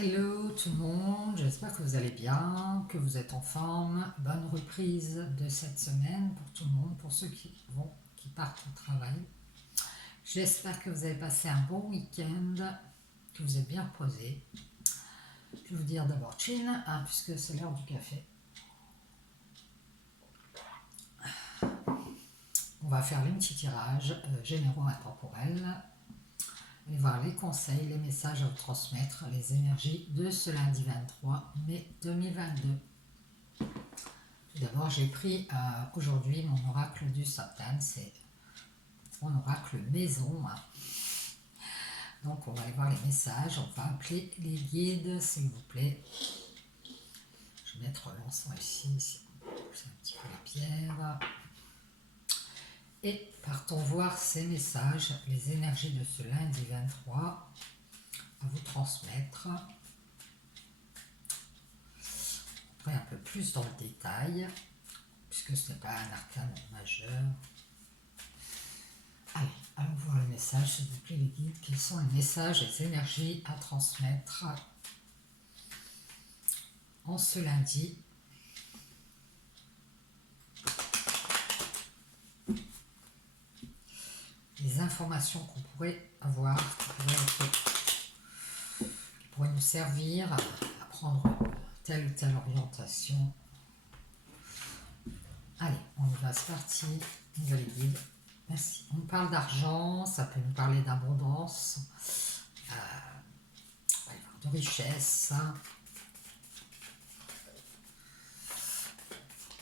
Hello tout le monde, j'espère que vous allez bien, que vous êtes en forme. Bonne reprise de cette semaine pour tout le monde, pour ceux qui partent au travail. J'espère que vous avez passé un bon week-end, que vous êtes bien reposés. Je vais vous dire d'abord chin, puisque c'est l'heure du café. On va faire les petits tirages généraux intemporels. Et voir les conseils, les messages à vous transmettre, les énergies de ce lundi 23 mai 2022. Tout d'abord, j'ai pris aujourd'hui mon oracle du Satan, c'est mon oracle maison. Donc, on va aller voir les messages, on va appeler les guides, s'il vous plaît. Je vais mettre l'encens ici, c'est un petit peu la pierre. Et partons voir ces messages, les énergies de ce lundi 23 à vous transmettre. Après, un peu plus dans le détail, puisque ce n'est pas un arcane majeur. Allez, allons voir les messages, s'il vous plaît, les guides. Quels sont les messages, les énergies à transmettre en ce lundi ? Les informations qu'on pourrait avoir, qui pourraient nous servir à prendre telle ou telle orientation. Allez, on y va, c'est parti. Nouvelle guide. Merci. On parle d'argent, ça peut nous parler d'abondance, de richesse.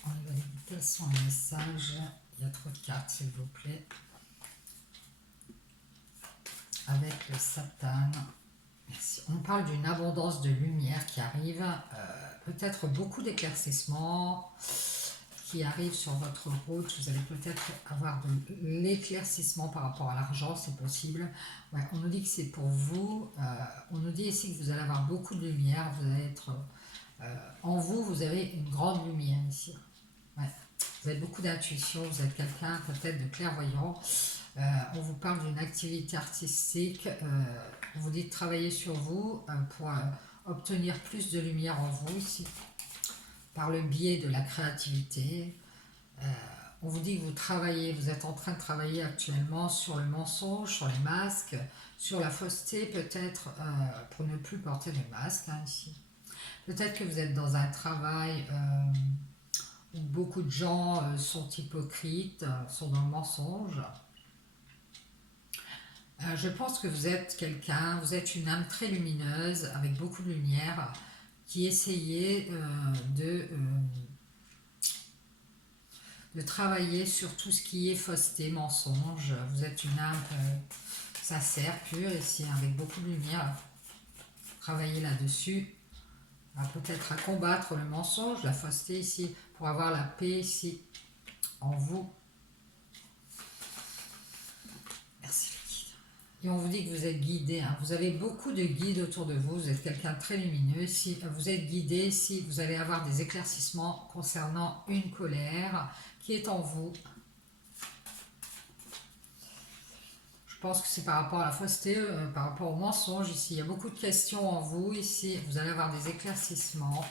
On y va, les guides. Quels sont les messages ? Il y a trop de cartes, s'il vous plaît. Avec le Satan. Merci. On parle d'une abondance de lumière qui arrive, peut-être beaucoup d'éclaircissements qui arrivent sur votre route. Vous allez peut-être avoir de l'éclaircissement par rapport à l'argent, c'est possible. Ouais, on nous dit que c'est pour vous. On nous dit ici que vous allez avoir beaucoup de lumière. Vous allez être en vous, vous avez une grande lumière ici. Ouais. Vous avez beaucoup d'intuition. Vous êtes quelqu'un peut-être de clairvoyant. On vous parle d'une activité artistique, on vous dit de travailler sur vous pour obtenir plus de lumière en vous ici, par le biais de la créativité. On vous dit que vous travaillez, vous êtes en train de travailler actuellement sur le mensonge, sur les masques, sur la fausseté peut-être, pour ne plus porter de masque ici. Peut-être que vous êtes dans un travail où beaucoup de gens sont hypocrites, sont dans le mensonge. Je pense que vous êtes quelqu'un, vous êtes une âme très lumineuse, avec beaucoup de lumière, qui essayait de travailler sur tout ce qui est fausseté, mensonge. Vous êtes une âme sincère, pure, ici, avec beaucoup de lumière. Travailler là-dessus, peut-être à combattre le mensonge, la fausseté ici, pour avoir la paix ici, en vous. Merci. Et on vous dit que vous êtes guidé, vous avez beaucoup de guides autour de vous, vous êtes quelqu'un de très lumineux, si vous êtes guidé, si vous allez avoir des éclaircissements concernant une colère qui est en vous. Je pense que c'est par rapport à la fausseté, par rapport au mensonge ici, il y a beaucoup de questions en vous ici, vous allez avoir des éclaircissements.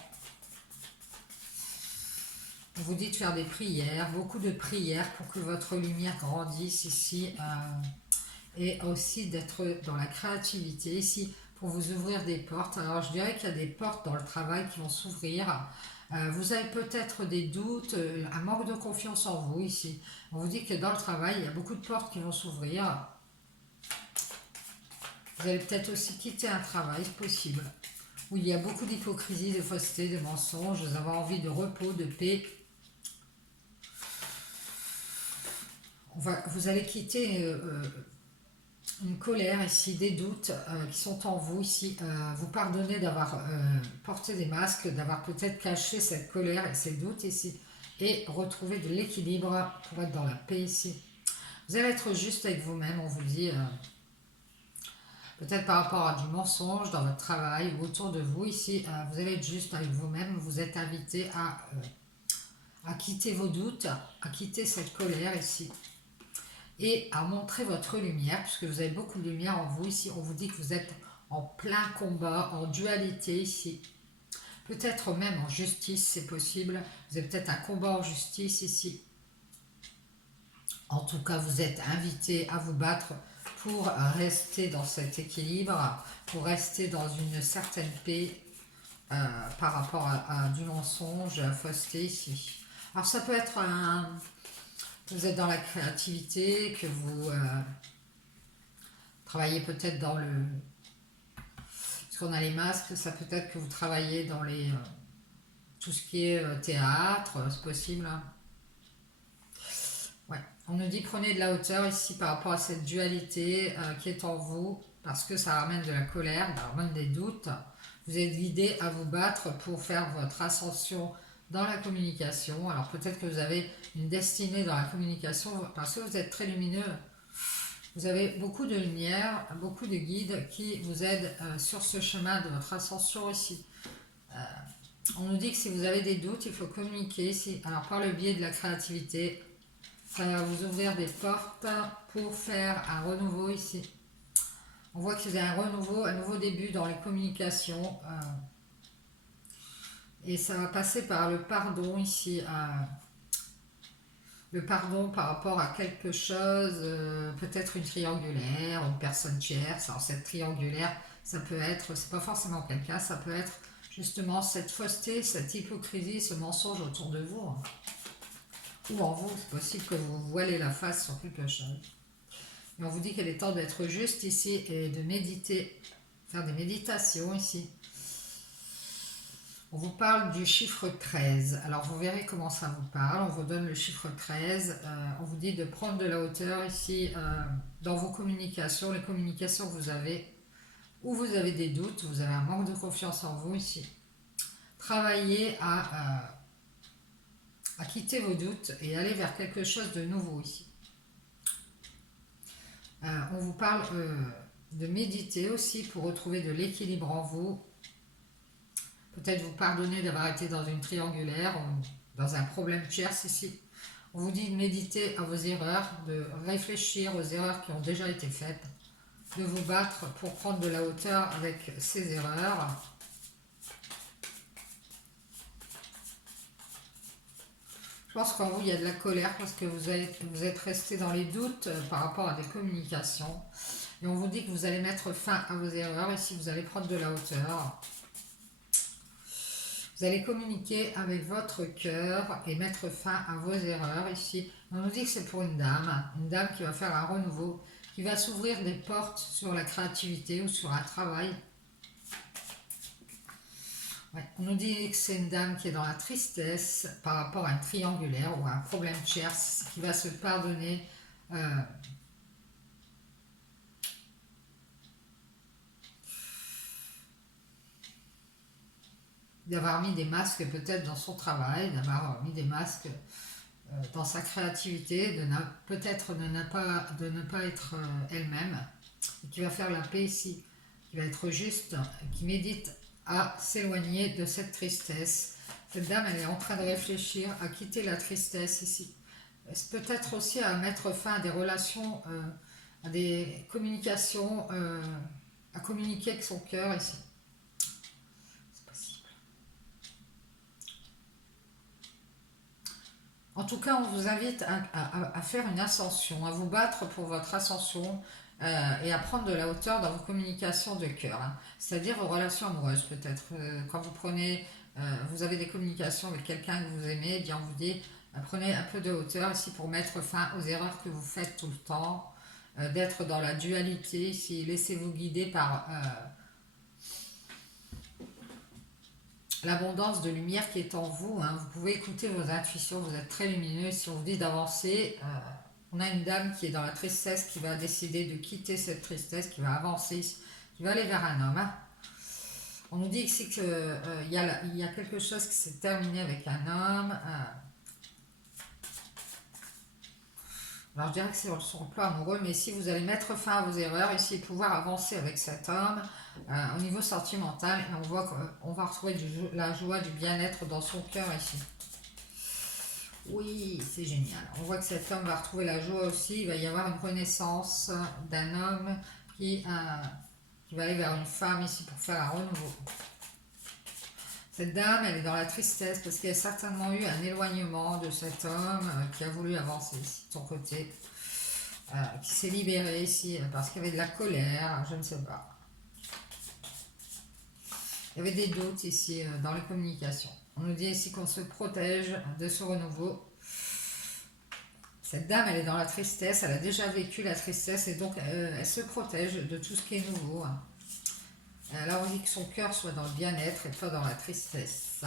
On vous dit de faire des prières, beaucoup de prières pour que votre lumière grandisse ici. Et aussi d'être dans la créativité ici pour vous ouvrir des portes. Alors je dirais qu'il y a des portes dans le travail qui vont s'ouvrir. Vous avez peut-être des doutes, un manque de confiance en vous ici. On vous dit que dans le travail, il y a beaucoup de portes qui vont s'ouvrir. Vous allez peut-être aussi quitter un travail, c'est possible, où il y a beaucoup d'hypocrisie, de fausseté, de mensonges. Vous avez envie de repos, de paix. Vous allez quitter une colère ici, des doutes qui sont en vous ici, vous pardonnez d'avoir porté des masques, d'avoir peut-être caché cette colère et ces doutes ici, et retrouver de l'équilibre pour être dans la paix ici. Vous allez être juste avec vous-même, on vous dit, peut-être par rapport à du mensonge dans votre travail ou autour de vous ici, vous allez être juste avec vous-même, vous êtes invité à quitter vos doutes, à quitter cette colère ici. Et à montrer votre lumière, puisque vous avez beaucoup de lumière en vous ici. On vous dit que vous êtes en plein combat, en dualité ici. Peut-être même en justice, c'est possible. Vous avez peut-être un combat en justice ici. En tout cas, vous êtes invité à vous battre pour rester dans cet équilibre, pour rester dans une certaine paix par rapport à du mensonge, à fausseté ici. Alors ça peut être vous êtes dans la créativité, que vous travaillez peut-être dans le... Parce qu'on a les masques, ça peut être que vous travaillez dans les tout ce qui est théâtre, c'est possible. Ouais. On nous dit prenez de la hauteur ici par rapport à cette dualité qui est en vous, parce que ça ramène de la colère, ça ramène des doutes. Vous êtes guidé à vous battre pour faire votre ascension dans la communication. Alors peut-être que vous avez une destinée dans la communication parce que vous êtes très lumineux. Vous avez beaucoup de lumière, beaucoup de guides qui vous aident sur ce chemin de votre ascension ici. On nous dit que si vous avez des doutes, il faut communiquer ici. Alors par le biais de la créativité, ça va vous ouvrir des portes pour faire un renouveau ici. On voit que vous avez un renouveau, un nouveau début dans les communications. Et ça va passer par le pardon ici. Le pardon par rapport à quelque chose, peut-être une triangulaire, une personne tierce. Alors cette triangulaire, ça peut être, c'est pas forcément quelqu'un, ça peut être justement cette fausseté, cette hypocrisie, ce mensonge autour de vous. Ou en vous, c'est possible que vous voilez la face sur quelque chose. Et on vous dit qu'il est temps d'être juste ici et de méditer, faire des méditations ici. On vous parle du chiffre 13. Alors vous verrez comment ça vous parle. On vous donne le chiffre 13. On vous dit de prendre de la hauteur ici dans vos communications, les communications que vous avez, où vous avez des doutes, vous avez un manque de confiance en vous ici. Travaillez à quitter vos doutes et aller vers quelque chose de nouveau ici. On vous parle de méditer aussi pour retrouver de l'équilibre en vous. Peut-être vous pardonner d'avoir été dans une triangulaire ou dans un problème tierce ici. On vous dit de méditer à vos erreurs, de réfléchir aux erreurs qui ont déjà été faites, de vous battre pour prendre de la hauteur avec ces erreurs. Je pense qu'en vous, il y a de la colère parce que vous êtes resté dans les doutes par rapport à des communications. Et on vous dit que vous allez mettre fin à vos erreurs et si vous allez prendre de la hauteur. Vous allez communiquer avec votre cœur et mettre fin à vos erreurs ici. On nous dit que c'est pour une dame qui va faire un renouveau, qui va s'ouvrir des portes sur la créativité ou sur un travail. Ouais. On nous dit que c'est une dame qui est dans la tristesse par rapport à un triangulaire ou à un problème tierce, qui va se pardonner d'avoir mis des masques peut-être dans son travail, d'avoir mis des masques dans sa créativité, peut-être de ne pas être elle-même, et qui va faire la paix ici, qui va être juste, qui médite à s'éloigner de cette tristesse. Cette dame, elle est en train de réfléchir à quitter la tristesse ici. Peut-être aussi à mettre fin à des relations, à des communications, à communiquer avec son cœur ici. C'est possible. En tout cas, on vous invite à faire une ascension, à vous battre pour votre ascension et à prendre de la hauteur dans vos communications de cœur. C'est-à-dire vos relations amoureuses peut-être. Quand vous avez des communications avec quelqu'un que vous aimez, eh bien on vous dit prenez un peu de hauteur ici pour mettre fin aux erreurs que vous faites tout le temps, d'être dans la dualité ici, laissez-vous guider par l'abondance de lumière qui est en vous. Vous pouvez écouter vos intuitions, vous êtes très lumineux. Si on vous dit d'avancer, on a une dame qui est dans la tristesse, qui va décider de quitter cette tristesse, qui va avancer, qui va aller vers un homme. On nous dit ici qu'il y a quelque chose qui s'est terminé avec un homme. Alors je dirais que c'est sur le plan amoureux, mais si vous allez mettre fin à vos erreurs, ici pouvoir avancer avec cet homme, au niveau sentimental, et on voit qu'on va retrouver la joie, du bien-être dans son cœur ici. Oui, c'est génial. On voit que cet homme va retrouver la joie aussi, il va y avoir une renaissance d'un homme qui qui va aller vers une femme ici pour faire un renouveau. Cette dame, elle est dans la tristesse parce qu'il y a certainement eu un éloignement de cet homme qui a voulu avancer ici de son côté, qui s'est libéré ici parce qu'il y avait de la colère, je ne sais pas. Il y avait des doutes ici dans les communications. On nous dit ici qu'on se protège de ce renouveau. Cette dame, elle est dans la tristesse, elle a déjà vécu la tristesse et donc elle se protège de tout ce qui est nouveau. Elle a envie que son cœur soit dans le bien-être et pas dans la tristesse.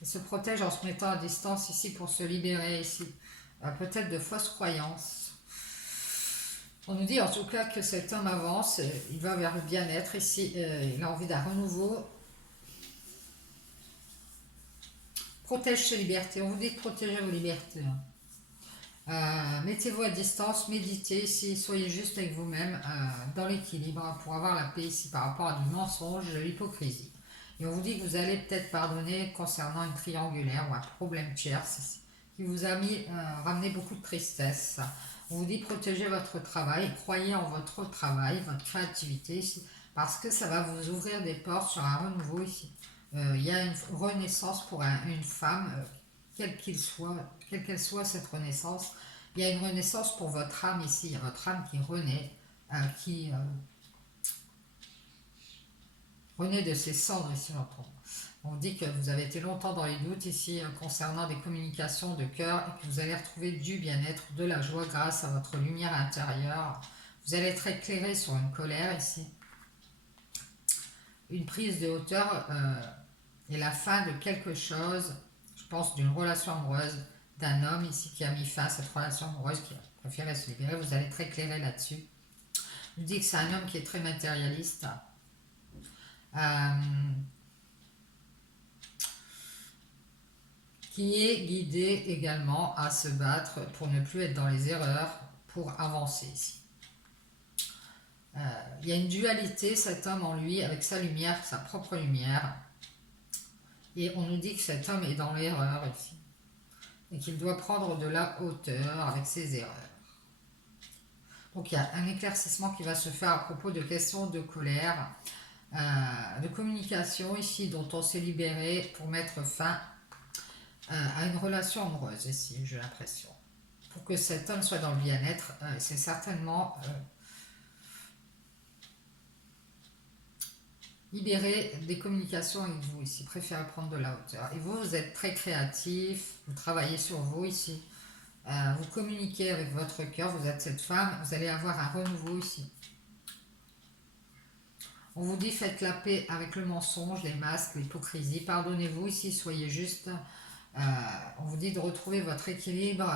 Elle se protège en se mettant à distance ici pour se libérer ici, peut-être de fausses croyances. On nous dit en tout cas que cet homme avance, il va vers le bien-être ici, il a envie d'un renouveau. Protège ses libertés, on vous dit de protéger vos libertés. Mettez-vous à distance, méditez ici, soyez juste avec vous-même dans l'équilibre pour avoir la paix ici par rapport à du mensonge, de l'hypocrisie. Et on vous dit que vous allez peut-être pardonner concernant une triangulaire ou un problème tierce ici, qui vous a ramené beaucoup de tristesse. On vous dit protégez votre travail, croyez en votre travail, votre créativité ici, parce que ça va vous ouvrir des portes sur un renouveau ici. Il y a une renaissance pour une femme, quelle qu'elle soit cette renaissance. Il y a une renaissance pour votre âme ici, il y a votre âme qui renaît, qui renaît de ses cendres ici, j'entends. On dit que vous avez été longtemps dans les doutes ici concernant des communications de cœur et que vous allez retrouver du bien-être, de la joie grâce à votre lumière intérieure. Vous allez être éclairé sur une colère ici. Une prise de hauteur et la fin de quelque chose, je pense d'une relation amoureuse, d'un homme ici qui a mis fin à cette relation amoureuse, qui a préféré se libérer. Vous allez être éclairé là-dessus. Je vous dis que c'est un homme qui est très matérialiste. Qui est guidé également à se battre pour ne plus être dans les erreurs, pour avancer ici. Il y a une dualité, cet homme en lui, avec sa lumière, sa propre lumière. Et on nous dit que cet homme est dans l'erreur ici. Et qu'il doit prendre de la hauteur avec ses erreurs. Donc il y a un éclaircissement qui va se faire à propos de questions de colère, de communication ici, dont on s'est libéré pour mettre fin à une relation amoureuse ici, j'ai l'impression. Pour que cet homme soit dans le bien-être, c'est certainement libérer des communications avec vous ici, préférez prendre de la hauteur. Et vous, vous êtes très créatif, vous travaillez sur vous ici, vous communiquez avec votre cœur, vous êtes cette femme, vous allez avoir un renouveau ici. On vous dit faites la paix avec le mensonge, les masques, l'hypocrisie, pardonnez-vous ici, soyez juste. On vous dit de retrouver votre équilibre.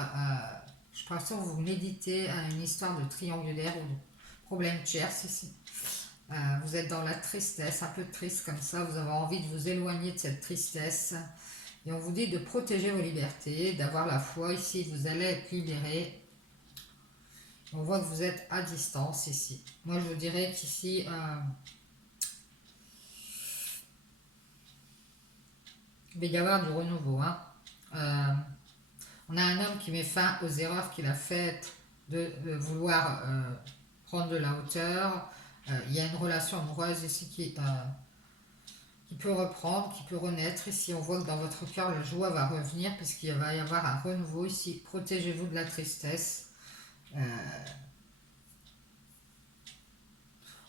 Je pense que vous méditez à une histoire de triangulaire ou de problème tierce ici. Vous êtes dans la tristesse, un peu triste comme ça, vous avez envie de vous éloigner de cette tristesse. Et on vous dit de protéger vos libertés, d'avoir la foi ici, vous allez être libéré. On voit que vous êtes à distance ici. Moi je vous dirais qu'ici, il va y avoir du renouveau. On a un homme qui met fin aux erreurs qu'il a faites de vouloir prendre de la hauteur. Il y a une relation amoureuse ici qui peut reprendre, qui peut renaître. Ici, on voit que dans votre cœur, la joie va revenir puisqu'il va y avoir un renouveau ici. Protégez-vous de la tristesse.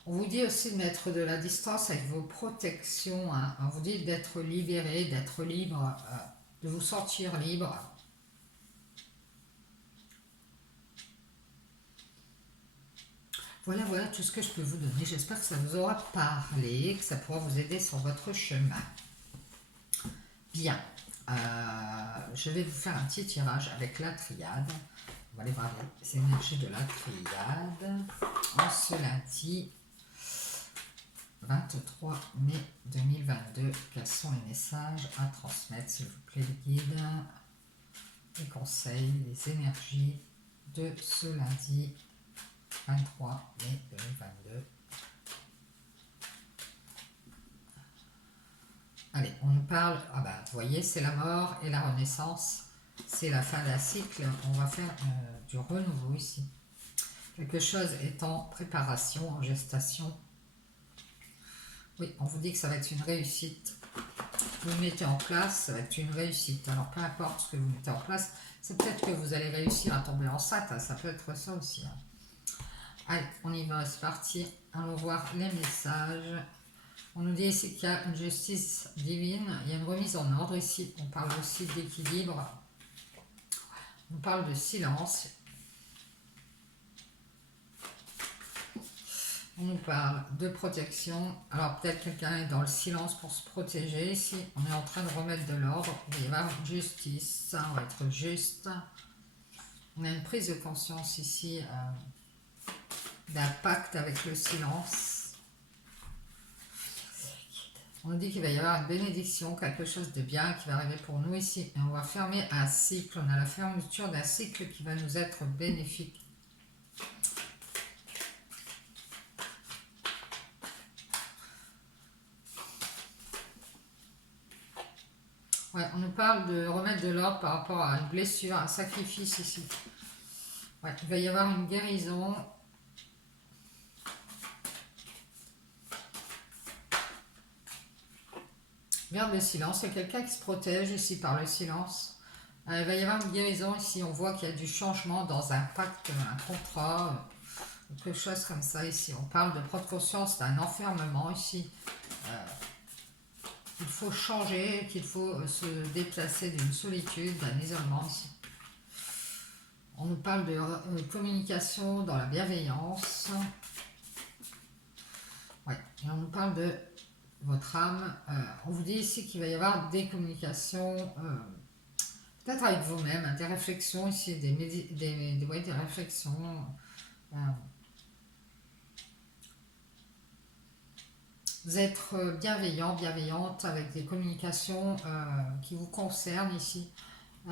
On vous dit aussi de mettre de la distance avec vos protections. On vous dit d'être libéré, d'être libre, de vous sentir libre. Voilà tout ce que je peux vous donner. J'espère que ça vous aura parlé, que ça pourra vous aider sur votre chemin. Bien. Je vais vous faire un petit tirage avec la triade. On va aller voir les énergies de la triade. En ce lundi 23 mai 2022, quels sont les messages à transmettre, s'il vous plaît, les guides, les conseils, les énergies de ce lundi 23 mai 2022. Allez, on nous parle, vous voyez, c'est la mort et la renaissance, c'est la fin d'un cycle, on va faire du renouveau ici. Quelque chose est en préparation, en gestation. Oui, on vous dit que ça va être une réussite. Vous mettez en place, ça va être une réussite. Alors, peu importe ce que vous mettez en place, c'est peut-être que vous allez réussir à tomber enceinte. Ça peut être ça aussi. Allez, on y va, c'est parti. Allons voir les messages. On nous dit ici qu'il y a une justice divine. Il y a une remise en ordre ici. On parle aussi d'équilibre. On parle de silence. On nous parle de protection. Alors peut-être quelqu'un est dans le silence pour se protéger. Ici, on est en train de remettre de l'ordre. Il va y avoir justice. Ça, on va être juste. On a une prise de conscience ici d'un pacte avec le silence. On nous dit qu'il va y avoir une bénédiction, quelque chose de bien qui va arriver pour nous ici. Et on va fermer un cycle. On a la fermeture d'un cycle qui va nous être bénéfique. Ouais, on nous parle de remettre de l'ordre par rapport à une blessure, un sacrifice ici. Ouais, il va y avoir une guérison. Vers le silence, il y a quelqu'un qui se protège ici par le silence. Il va y avoir une guérison ici, on voit qu'il y a du changement dans un pacte, un contrat, quelque chose comme ça ici. On parle de prendre conscience d'un enfermement ici. Il faut changer, qu'il faut se déplacer d'une solitude, d'un isolement ici. On nous parle de communication dans la bienveillance. Ouais. Et on nous parle de votre âme. On vous dit ici qu'il va y avoir des communications, peut-être avec vous-même, des réflexions ici, des réflexions. Vous êtes bienveillant, bienveillante avec des communications qui vous concernent ici. Il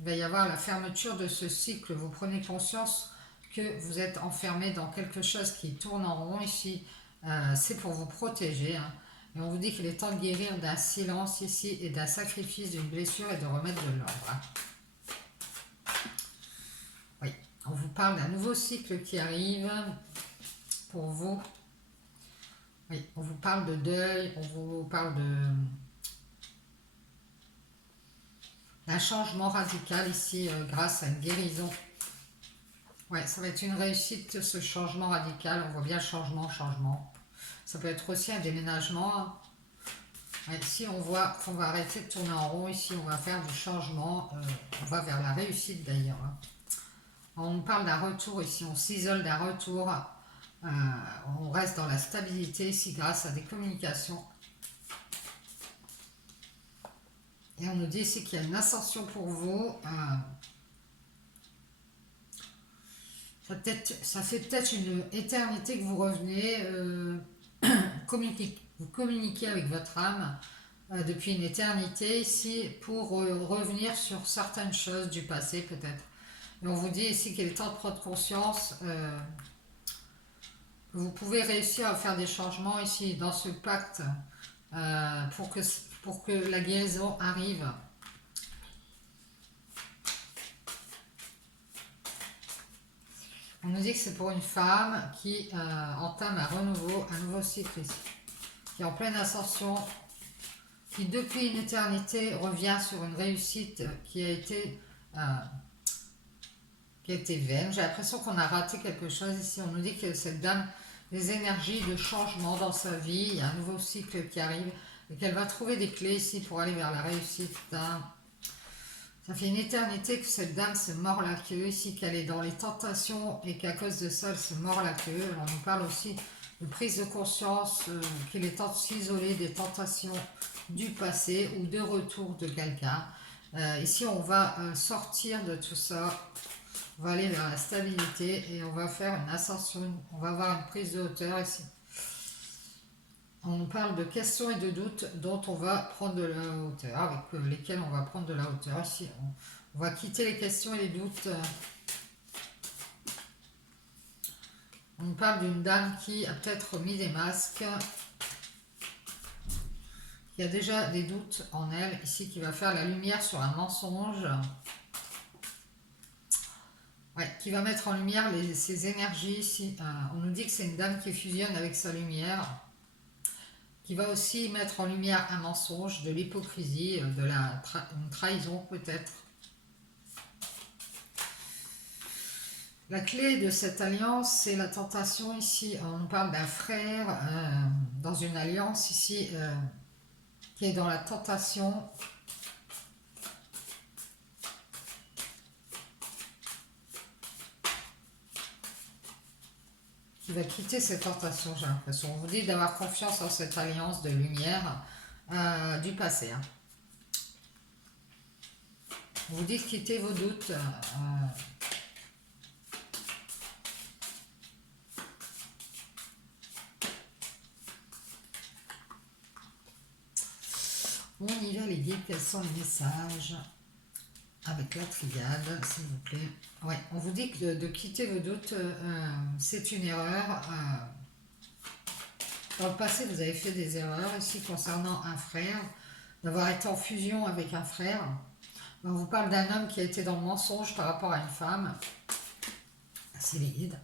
va y avoir la fermeture de ce cycle. Vous prenez conscience que vous êtes enfermé dans quelque chose qui tourne en rond ici. C'est pour vous protéger. Hein. Et on vous dit qu'il est temps de guérir d'un silence ici et d'un sacrifice, d'une blessure et de remettre de l'ordre. Hein. Oui, on vous parle d'un nouveau cycle qui arrive pour vous. Oui, on vous parle de deuil, on vous parle d'un changement radical ici grâce à une guérison. Ouais, ça va être une réussite ce changement radical. On voit bien changement. Ça peut être aussi un déménagement. Ouais, ici, on voit qu'on va arrêter de tourner en rond. Ici, on va faire du changement. On va vers la réussite d'ailleurs. Hein. On parle d'un retour ici. On s'isole d'un retour. On reste dans la stabilité ici grâce à des communications. Et on nous dit ici qu'il y a une ascension pour vous. Ça fait peut-être une éternité que vous revenez. Vous communiquez avec votre âme depuis une éternité ici pour revenir sur certaines choses du passé peut-être. Et on vous dit ici qu'il est temps de prendre conscience. Vous pouvez réussir à faire des changements ici dans ce pacte pour que la guérison arrive. On nous dit que c'est pour une femme qui entame un nouveau cycle ici, qui est en pleine ascension, qui depuis une éternité revient sur une réussite qui a été vaine. J'ai l'impression qu'on a raté quelque chose ici. On nous dit que cette dame, des énergies de changement dans sa vie, il y a un nouveau cycle qui arrive et qu'elle va trouver des clés ici pour aller vers la réussite. Ça fait une éternité que cette dame se mord la queue ici, qu'elle est dans les tentations et qu'à cause de ça, elle se mord la queue. Alors, on nous parle aussi de prise de conscience, qu'il est temps de s'isoler des tentations du passé ou de retour de quelqu'un. Ici, on va sortir de tout ça. On va aller vers la stabilité et on va faire une ascension. On va avoir une prise de hauteur ici. On nous parle de questions et de doutes dont on va prendre de la hauteur, avec lesquels on va prendre de la hauteur. Ici, on va quitter les questions et les doutes. On nous parle d'une dame qui a peut-être mis des masques, qui a déjà des doutes en elle, ici, qui va faire la lumière sur un mensonge. Ouais, qui va mettre en lumière ses énergies ici. On nous dit que c'est une dame qui fusionne avec sa lumière, qui va aussi mettre en lumière un mensonge, de l'hypocrisie, une trahison peut-être. La clé de cette alliance, c'est la tentation ici. On nous parle d'un frère dans une alliance ici qui est dans la tentation. Qui va quitter cette tentation, j'ai l'impression. On vous dit d'avoir confiance en cette alliance de lumière du passé. Hein. On vous dit de quitter vos doutes. On y va les guides, quels sont les messages avec la triade, s'il vous plaît. Ouais, on vous dit que de quitter vos doutes, c'est une erreur. Dans le passé, vous avez fait des erreurs ici concernant un frère, d'avoir été en fusion avec un frère. On vous parle d'un homme qui a été dans le mensonge par rapport à une femme. C'est les guides.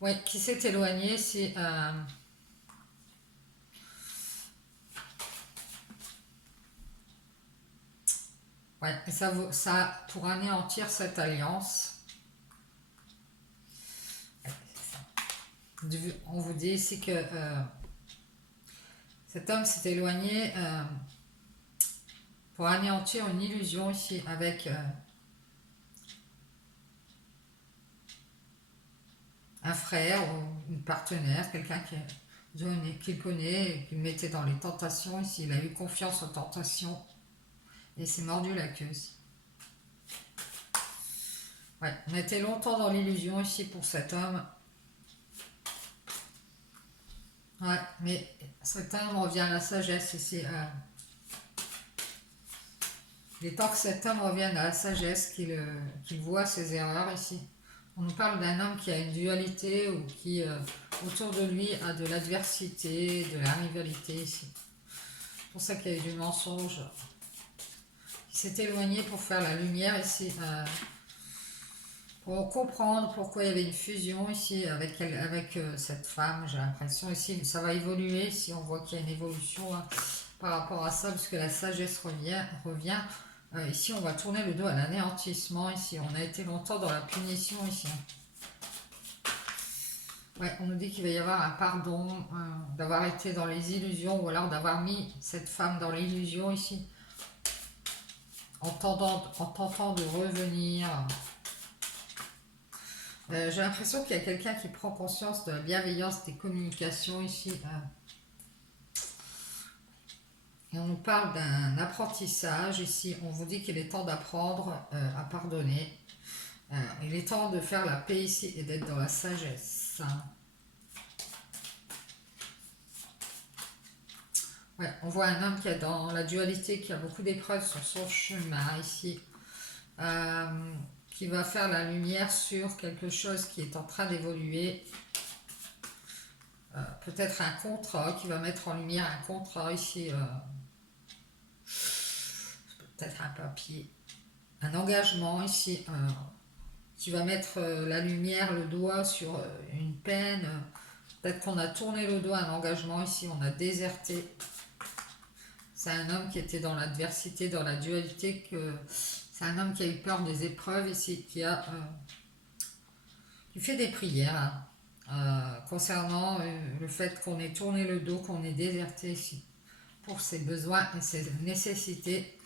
Oui, qui s'est éloigné, c'est... ouais, et ça pour anéantir cette alliance. On vous dit ici que cet homme s'est éloigné pour anéantir une illusion ici avec un frère ou une partenaire, quelqu'un qu'il connaît, qu'il mettait dans les tentations ici. Il a eu confiance aux tentations et s'est mordu la queue ici. Ouais, on était longtemps dans l'illusion ici pour cet homme. Ouais, mais cet homme revient à la sagesse ici. Il est temps que cet homme revienne à la sagesse, qu'il voit ses erreurs ici. On nous parle d'un homme qui a une dualité ou qui, autour de lui, a de l'adversité, de la rivalité ici. C'est pour ça qu'il y a eu du mensonge. Il s'est éloigné pour faire la lumière ici, pour comprendre pourquoi il y avait une fusion ici avec cette femme. J'ai l'impression ici, ça va évoluer, ici on voit qu'il y a une évolution par rapport à ça, parce que la sagesse revient. Ici, on va tourner le dos à l'anéantissement. Ici, on a été longtemps dans la punition. Ici, ouais, on nous dit qu'il va y avoir un pardon, d'avoir été dans les illusions, ou alors d'avoir mis cette femme dans l'illusion ici, en tentant de revenir. J'ai l'impression qu'il y a quelqu'un qui prend conscience de la bienveillance des communications ici. Et on nous parle d'un apprentissage ici. On vous dit qu'il est temps d'apprendre à pardonner. Il est temps de faire la paix ici et d'être dans la sagesse. Ouais, on voit un homme qui est dans la dualité, qui a beaucoup d'épreuves sur son chemin ici. Qui va faire la lumière sur quelque chose qui est en train d'évoluer. Peut-être un contrat, qui va mettre en lumière un contrat ici. Peut-être un papier, un engagement ici, qui va mettre la lumière, le doigt sur une peine. Peut-être qu'on a tourné le dos à un engagement ici, on a déserté. C'est un homme qui était dans l'adversité, dans la dualité, c'est un homme qui a eu peur des épreuves ici, qui fait des prières concernant le fait qu'on ait tourné le dos, qu'on ait déserté ici pour ses besoins et ses nécessités.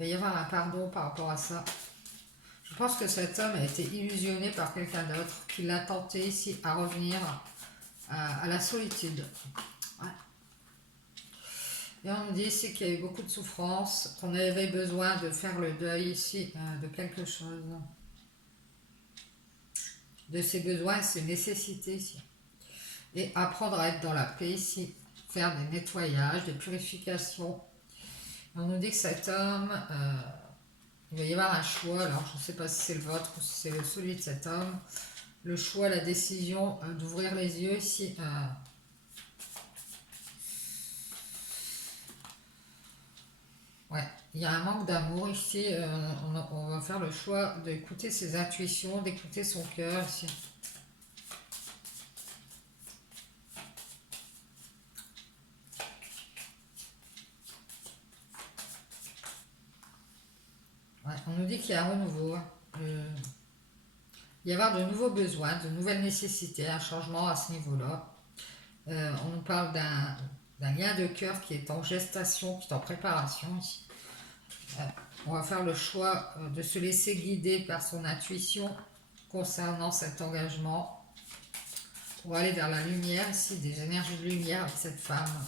Il va y avoir un pardon par rapport à ça. Je pense que cet homme a été illusionné par quelqu'un d'autre qui l'a tenté ici à revenir à la solitude. Ouais. Et on nous dit ici qu'il y a eu beaucoup de souffrance, qu'on avait besoin de faire le deuil ici de quelque chose. De ses besoins et ses nécessités ici. Et apprendre à être dans la paix ici. Faire des nettoyages, des purifications. On nous dit que cet homme, il va y avoir un choix, alors je ne sais pas si c'est le vôtre ou si c'est celui de cet homme, le choix, la décision d'ouvrir les yeux ici. Ouais, il y a un manque d'amour ici. On va faire le choix d'écouter ses intuitions, d'écouter son cœur ici. Ouais, on nous dit qu'il y a un renouveau, hein. Il y avoir de nouveaux besoins, de nouvelles nécessités, un changement à ce niveau-là. On nous parle d'un lien de cœur qui est en gestation, qui est en préparation ici. Euh, on va faire le choix de se laisser guider par son intuition concernant cet engagement. On va aller vers la lumière ici, des énergies de lumière avec cette femme.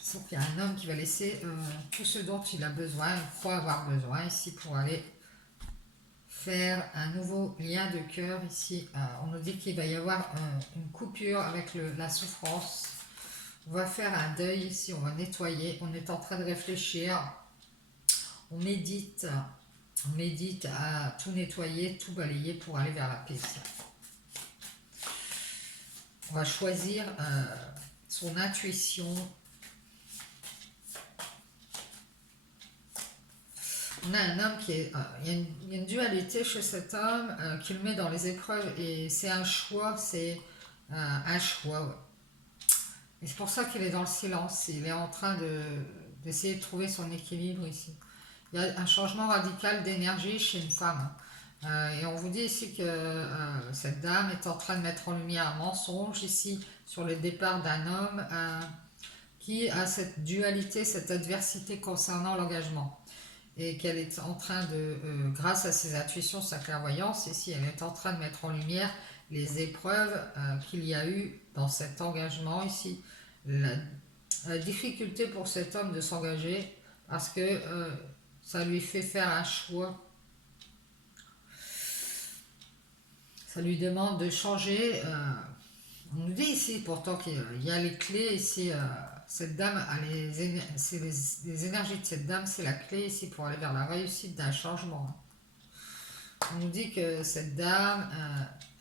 Sauf qu'il y a un homme qui va laisser tout ce dont il a besoin, il croit avoir besoin ici pour aller faire un nouveau lien de cœur ici. On nous dit qu'il va y avoir une coupure avec la souffrance. On va faire un deuil ici, on va nettoyer. On est en train de réfléchir. On médite à tout nettoyer, tout balayer pour aller vers la paix ici. On va choisir son intuition. On a un homme qui est... il y a une dualité chez cet homme qui le met dans les épreuves et c'est un choix, un choix. Ouais. Et c'est pour ça qu'il est dans le silence, il est en train d'essayer de trouver son équilibre ici. Il y a un changement radical d'énergie chez une femme. Et on vous dit ici que cette dame est en train de mettre en lumière un mensonge ici sur le départ d'un homme qui a cette dualité, cette adversité concernant l'engagement. Et qu'elle est en train de, grâce à ses intuitions, sa clairvoyance, ici, elle est en train de mettre en lumière les épreuves qu'il y a eu dans cet engagement ici. La difficulté pour cet homme de s'engager parce que ça lui fait faire un choix. Ça lui demande de changer. On nous dit ici pourtant qu'il y a les clés ici. Cette dame a les énergies de cette dame, c'est la clé ici pour aller vers la réussite d'un changement. On nous dit que cette dame,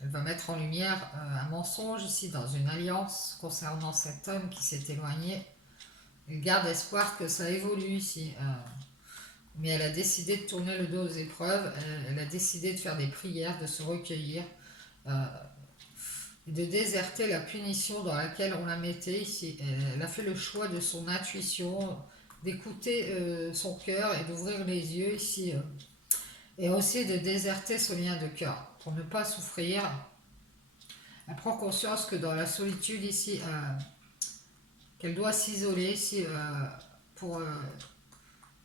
elle va mettre en lumière un mensonge ici dans une alliance concernant cet homme qui s'est éloigné. Elle garde espoir que ça évolue ici. Mais elle a décidé de tourner le dos aux épreuves. Elle a décidé de faire des prières, de se recueillir. De déserter la punition dans laquelle on la mettait ici. Elle a fait le choix de son intuition, d'écouter son cœur et d'ouvrir les yeux ici. Et aussi de déserter ce lien de cœur pour ne pas souffrir. Elle prend conscience que dans la solitude ici, qu'elle doit s'isoler ici pour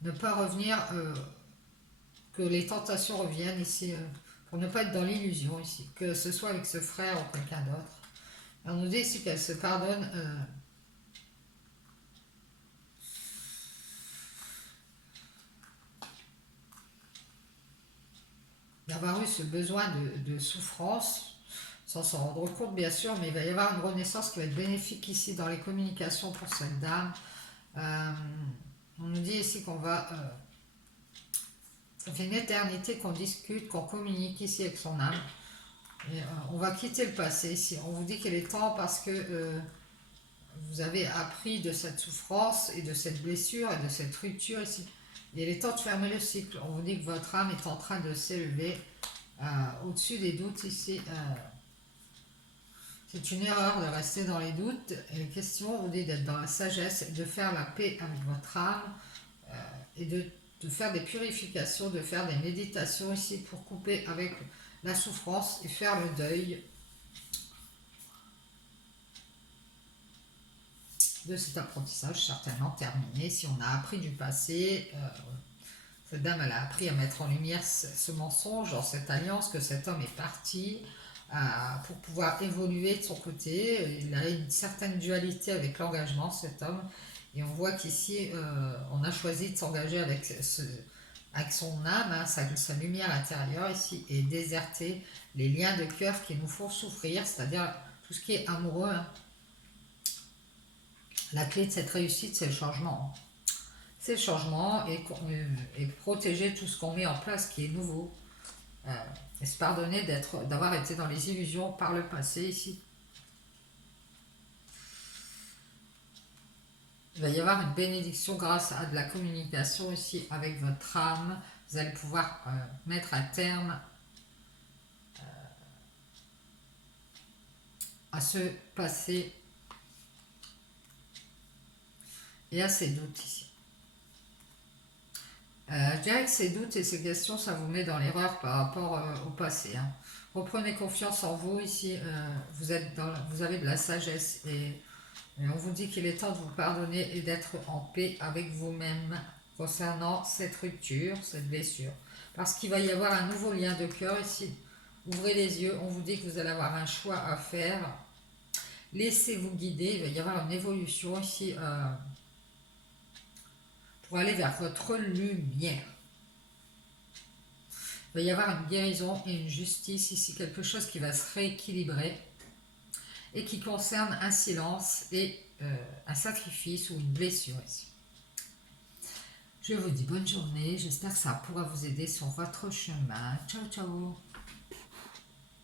ne pas revenir, que les tentations reviennent ici. Pour ne pas être dans l'illusion ici, que ce soit avec ce frère ou quelqu'un d'autre. On nous dit ici qu'elle se pardonne d'avoir eu ce besoin de souffrance, sans s'en rendre compte bien sûr, mais il va y avoir une renaissance qui va être bénéfique ici dans les communications pour cette dame. On nous dit ici qu'on va... ça fait une éternité qu'on discute, qu'on communique ici avec son âme. Et, on va quitter le passé ici. On vous dit qu'il est temps parce que vous avez appris de cette souffrance et de cette blessure et de cette rupture ici. Et il est temps de fermer le cycle. On vous dit que votre âme est en train de s'élever au-dessus des doutes ici. C'est une erreur de rester dans les doutes. Et les questions, on vous dit d'être dans la sagesse et de faire la paix avec votre âme et de faire des purifications, de faire des méditations ici pour couper avec la souffrance et faire le deuil de cet apprentissage certainement terminé. Si on a appris du passé, cette dame elle a appris à mettre en lumière ce mensonge dans cette alliance, que cet homme est parti pour pouvoir évoluer de son côté. Il a une certaine dualité avec l'engagement, cet homme, et on voit qu'ici on a choisi de s'engager avec son âme, hein, sa lumière intérieure ici, et déserter les liens de cœur qui nous font souffrir, c'est-à-dire tout ce qui est amoureux, hein. La clé de cette réussite, c'est le changement. C'est le changement et protéger tout ce qu'on met en place qui est nouveau. Et se pardonner d'avoir été dans les illusions par le passé ici. Il va y avoir une bénédiction grâce à de la communication ici avec votre âme. Vous allez pouvoir mettre un terme à ce passé et à ces doutes ici. Je dirais que ces doutes et ces questions, ça vous met dans l'erreur par rapport au passé. Hein. Reprenez confiance en vous ici. Vous avez de la sagesse et on vous dit qu'il est temps de vous pardonner et d'être en paix avec vous-même concernant cette rupture, cette blessure. Parce qu'il va y avoir un nouveau lien de cœur ici. Ouvrez les yeux, on vous dit que vous allez avoir un choix à faire. Laissez-vous guider, il va y avoir une évolution ici pour aller vers votre lumière. Il va y avoir une guérison et une justice ici, quelque chose qui va se rééquilibrer et qui concerne un silence et un sacrifice ou une blessure ici. Je vous dis bonne journée, j'espère que ça pourra vous aider sur votre chemin. Ciao, ciao!